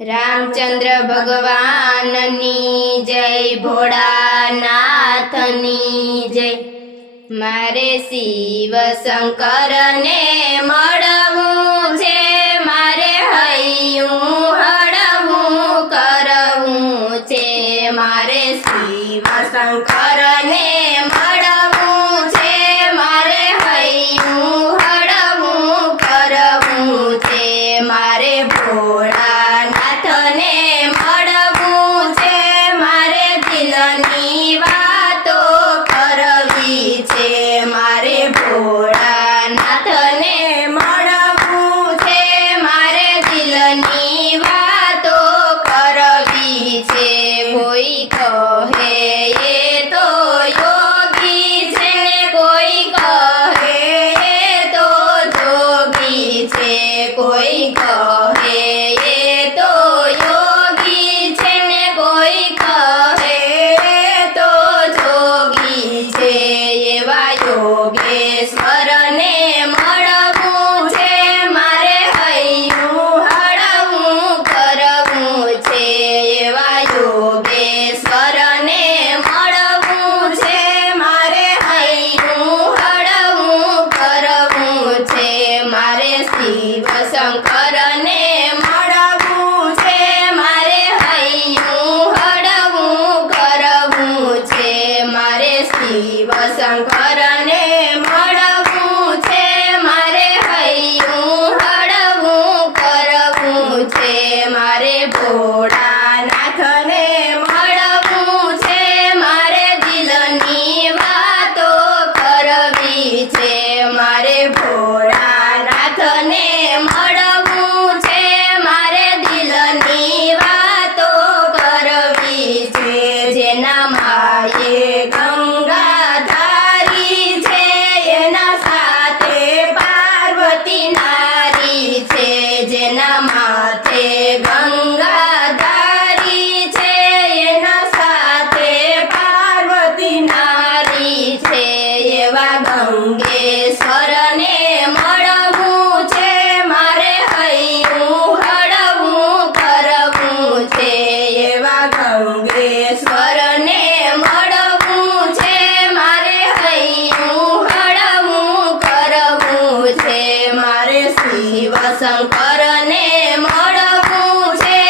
रामचंद्र भगवाननी जय, भोळानाथनी जय। मारे शिव शंकर ने मळवुं छे, मारे हૈયું हळવું करवुं छे। मारे शिव शंकर ने मळवुं छे, मारे हૈયું हळવું करवुं छे। मारे भोळानाथने મળવું છે, મારે દિલની વાતો કરવી છે। મારે ભોળાનાથને મળવું છે, મારે દિલની વાતો કરવી છે। કોઈ કહે એ તો યોગી છે, કોઈ કહે એ તો જોગી છે। કોઈ કહે એ તો યોગી છે ને, કોઈ કહે તો જોગી છે। એવા યોગેશ્વરને મળવું છે, મારે હૈયું હળવું કરવું છે। એવા યોગેશ્વરને મળવું છે, મારે હૈયું હળવું કરવું છે। મારે શિવ શંકરને મળવું છે, મારે હૈયું હળવું કરવું છે। મારે શિવ શંકરને મળવું છે, મારે હૈયું હળવું કરવું છે। મારે ભોળાનાથને મળવું છે, મારે દિલની વાતો કરવી છે। મારે ભોળાનાથને મળવું છે, મારે દિલની વાતો કરવી છે। જેના માયે ગંગા ધારી છે, એના સાથે પાર્વતી નારી છે। જેના માથે ગંગા ધારી છે, એના સાથે પાર્વતી નારી છે। એવા ગંગેશ્વરને મળવું છે, મારે હૈયું હળવું કરવું છે। એવા ગંગેશ્વરને મળવું છે, મારે હૈયું હળવું કરવું છે। મારે શિવ શંકરને મળવું છે,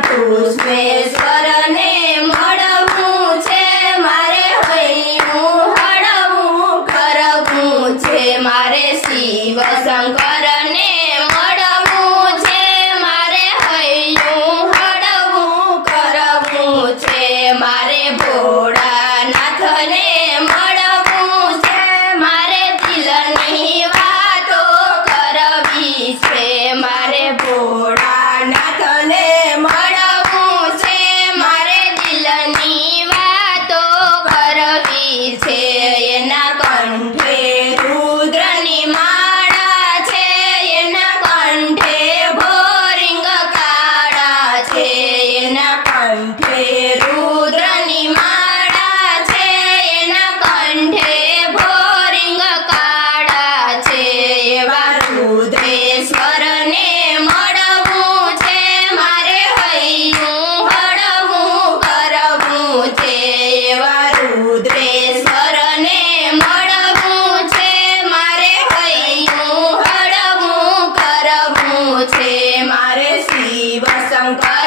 ઘૃષ્મેશ્વરને મળવું છે મારે હૈયું હળવું કરવું છે મારે શિવ શંકરને મળવું છે મારે હૈયું હળવું કરવું છે મારે ભોળાનાથને મળવું છે મારે દિલની વાતો કરવી છે મારે ભોળાનાથને મળવું છે મારે દિલની વાતો કરવી છે એના કંઠે રુદ્રની માળા છે એના કંઠે ભોરિંગ કાળા છે એના કંઠે રુદ્રની માળા છે એના કંઠે ભોરિંગ કાળા છે એવા રુદ્રેશ્વરને મળવું છે મારે હૈયું હળવું કરવું છે એવા રુદ્રેશ્વરને મળવું છે મારે હૈયું હળવું કરવું છે મારે શિવ શંકર